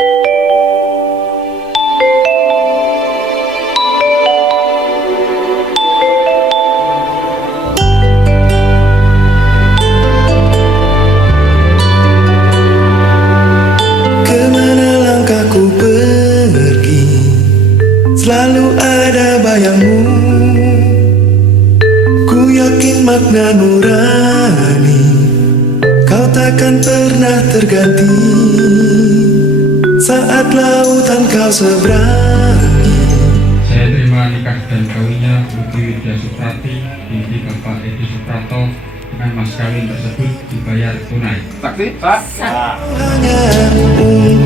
Kemana langkahku pergi, selalu ada bayangmu. Ku yakin makna nurani, kau takkan pernah terganti. Saat lautan kau seberangi. Saya terima nikah dan kawinnya Putri Widya Suprati binti Bapak Edi Suprato dengan mas kawin tersebut dibayar tunai. Saksi, Pak. Hanya untuk